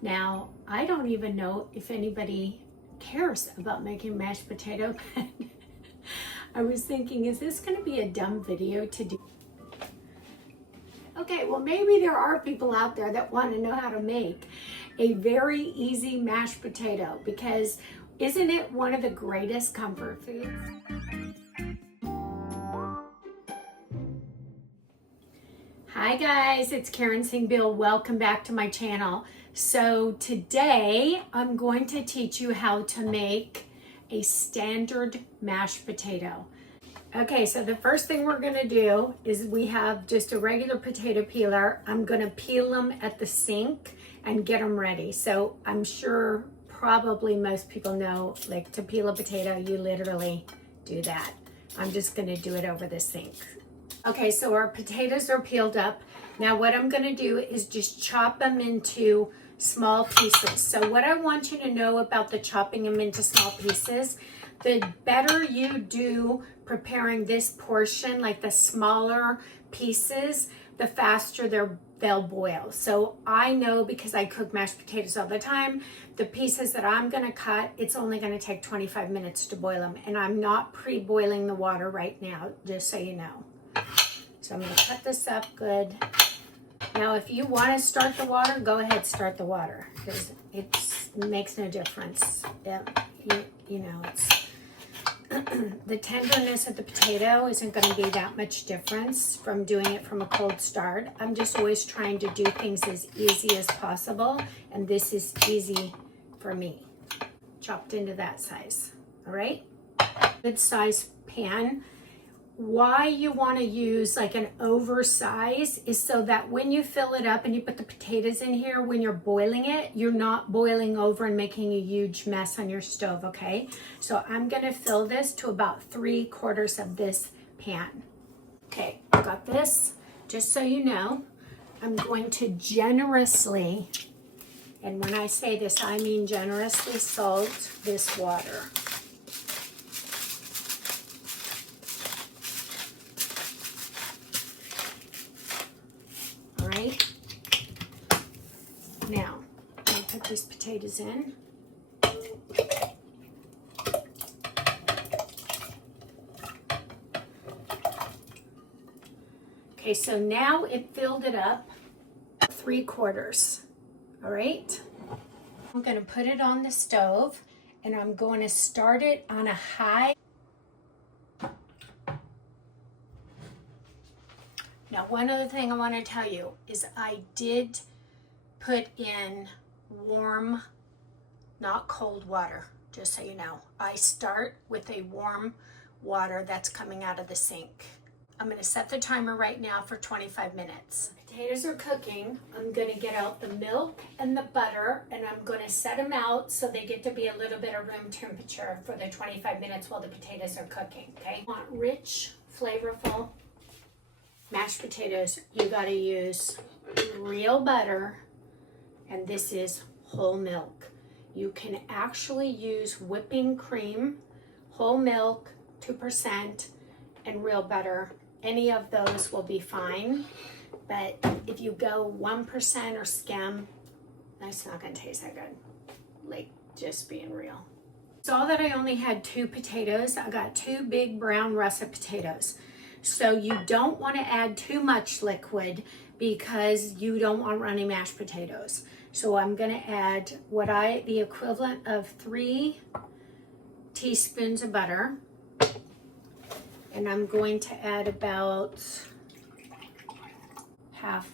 Now, I don't even know if anybody cares about making mashed potato, but I was thinking, is this going to be a dumb video to do? Okay, well, maybe there are people out there that want to know how to make a very easy mashed potato, because isn't it one of the greatest comfort foods? Hi guys, it's Karen Singh-Bill. Welcome back to my channel. So today I'm going to teach you how to make a standard mashed potato. Okay, so the first thing we're gonna do is we have just a regular potato peeler. I'm gonna peel them at the sink and get them ready. So I'm sure probably most people know, like, to peel a potato, you literally do that. I'm just gonna do it over the sink. Okay, so our potatoes are peeled up. Now what I'm gonna do is just chop them into small pieces. So what I want you to know about the chopping them into small pieces, the better you do preparing this portion, like the smaller pieces, the faster they'll boil. So I know, because I cook mashed potatoes all the time, the pieces that I'm gonna cut, it's only gonna take 25 minutes to boil them. And I'm not pre-boiling the water right now, just so you know. So I'm gonna cut this up good. Now, if you wanna start the water, go ahead, start the water, because it makes no difference. You know, it's the tenderness of the potato isn't gonna be that much difference from doing it from a cold start. I'm just always trying to do things as easy as possible, and this is easy for me. Chopped into that size, all right? Good size pan. Why you want to use like an oversize is so that when you fill it up and you put the potatoes in here, when you're boiling it, you're not boiling over and making a huge mess on your stove, okay? So I'm going to fill this to about 3/4 of this pan. Okay, I got this. Just so you know, I'm going to generously, and when I say this, I mean generously, salt this water. Right? Now, I'm going to put these potatoes in. Okay, so now it filled it up 3/4. All right? I'm going to put it on the stove, and I'm going to start it on a high. Now, one other thing I want to tell you is I did put in warm, not cold water, just so you know. I start with a warm water that's coming out of the sink. I'm going to set the timer right now for 25 minutes. Potatoes are cooking. I'm going to get out the milk and the butter, and I'm going to set them out so they get to be a little bit of room temperature for the 25 minutes while the potatoes are cooking, okay? Want rich, flavorful mashed potatoes, you gotta use real butter, and this is whole milk. You can actually use whipping cream, whole milk, 2%, and real butter. Any of those will be fine, but if you go 1% or skim, that's not gonna taste that good, like just being real. Saw that I only had 2 potatoes. I got 2 big brown russet potatoes. So you don't want to add too much liquid because you don't want runny mashed potatoes. So I'm going to add the equivalent of 3 teaspoons of butter. And I'm going to add about half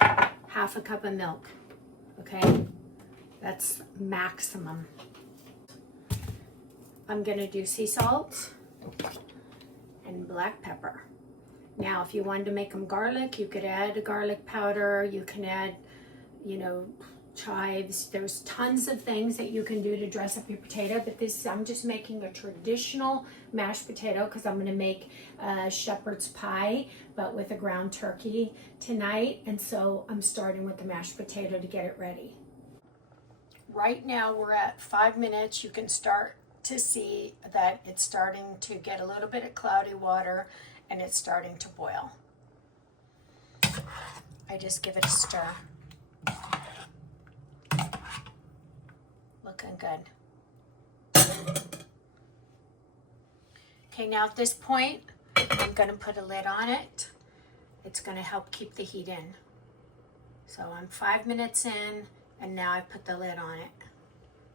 a cup of milk. Okay? That's maximum. I'm going to do sea salt and black pepper. Now, if you wanted to make them garlic, you could add a garlic powder. You can add, you know, chives. There's tons of things that you can do to dress up your potato, but I'm just making a traditional mashed potato because I'm going to make shepherd's pie, but with a ground turkey tonight. And so I'm starting with the mashed potato to get it ready. Right now we're at 5 minutes. You can start to see that it's starting to get a little bit of cloudy water and it's starting to boil. I just give it a stir. looking good. Okay, now at this point, I'm gonna put a lid on it. It's gonna help keep the heat in. So I'm 5 minutes in, and now I put the lid on it,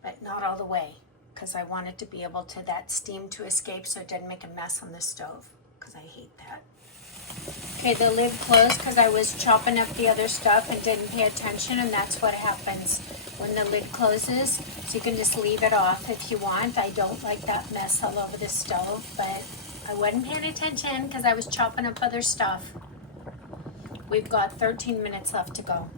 but not all the way, because I wanted to be able to, that steam to escape so it didn't make a mess on the stove, because I hate that. Okay, the lid closed because I was chopping up the other stuff and didn't pay attention, and that's what happens when the lid closes. So you can just leave it off if you want. I don't like that mess all over the stove, but I wasn't paying attention because I was chopping up other stuff. We've got 13 minutes left to go.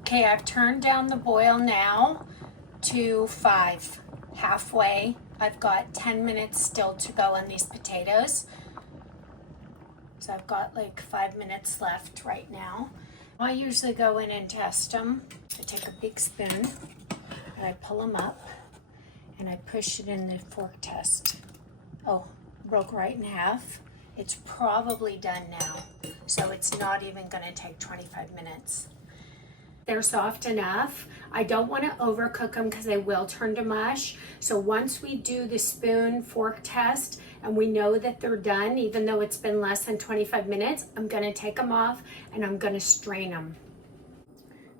Okay, I've turned down the boil now to 5, halfway. I've got 10 minutes still to go on these potatoes. So I've got like 5 minutes left right now. I usually go in and test them. I take a big spoon and I pull them up and I push it in the fork test. Oh, broke right in half. It's probably done now. So it's not even gonna take 25 minutes. They're soft enough. I don't want to overcook them because they will turn to mush. So once we do the spoon fork test and we know that they're done, even though it's been less than 25 minutes, I'm going to take them off and I'm going to strain them.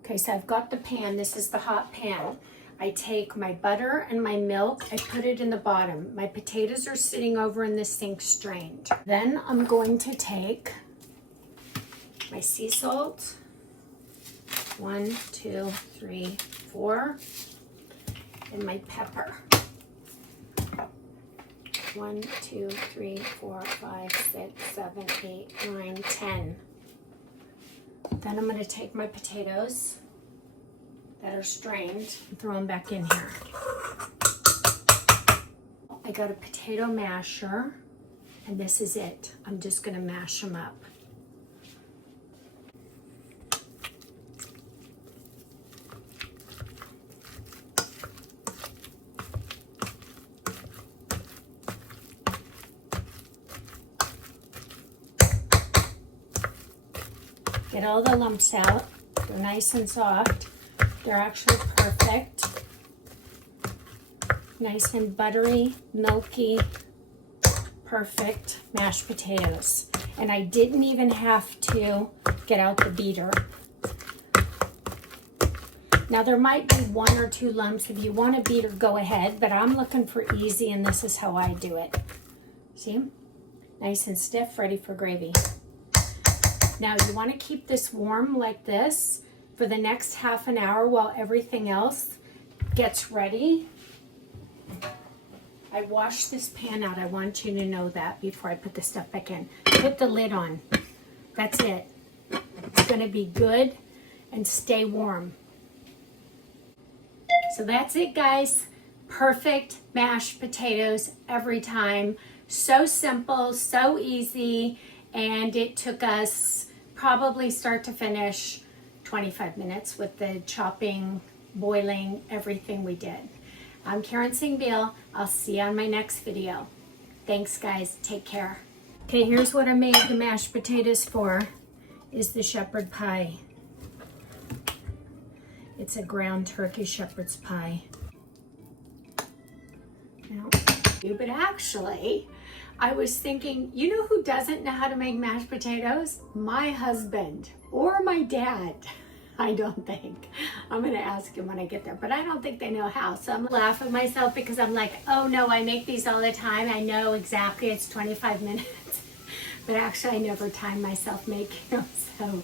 Okay, so I've got the pan. This is the hot pan. I take my butter and my milk. I put it in the bottom. My potatoes are sitting over in the sink strained. Then I'm going to take my sea salt. 1, 2, 3, 4, and my pepper. 1, 2, 3, 4, 5, 6, 7, 8, 9, 10. Then I'm going to take my potatoes that are strained and throw them back in here. I got a potato masher, and this is it. I'm just going to mash them up. Get all the lumps out. They're nice and soft. They're actually perfect. Nice and buttery, milky, perfect mashed potatoes. And I didn't even have to get out the beater. Now there might be 1 or 2 lumps. If you want a beater, go ahead, but I'm looking for easy, and this is how I do it. See? Nice and stiff, ready for gravy. Now you want to keep this warm like this for the next half an hour while everything else gets ready. I washed this pan out. I want you to know that before I put the stuff back in. Put the lid on. That's it. It's going to be good and stay warm. So that's it, guys. Perfect mashed potatoes every time. So simple, so easy, and it took us probably start to finish 25 minutes with the chopping, boiling, everything we did. I'm Karen Singh-Beal. I'll see you on my next video. Thanks, guys. Take care. Okay, here's what I made the mashed potatoes for, is the shepherd pie. It's a ground turkey shepherd's pie. Now, but actually, I was thinking, you know who doesn't know how to make mashed potatoes? My husband or my dad. I don't think. I'm going to ask him when I get there, but I don't think they know how. So I'm laughing at myself because I'm like, oh no, I make these all the time. I know exactly it's 25 minutes, but actually I never time myself making them. So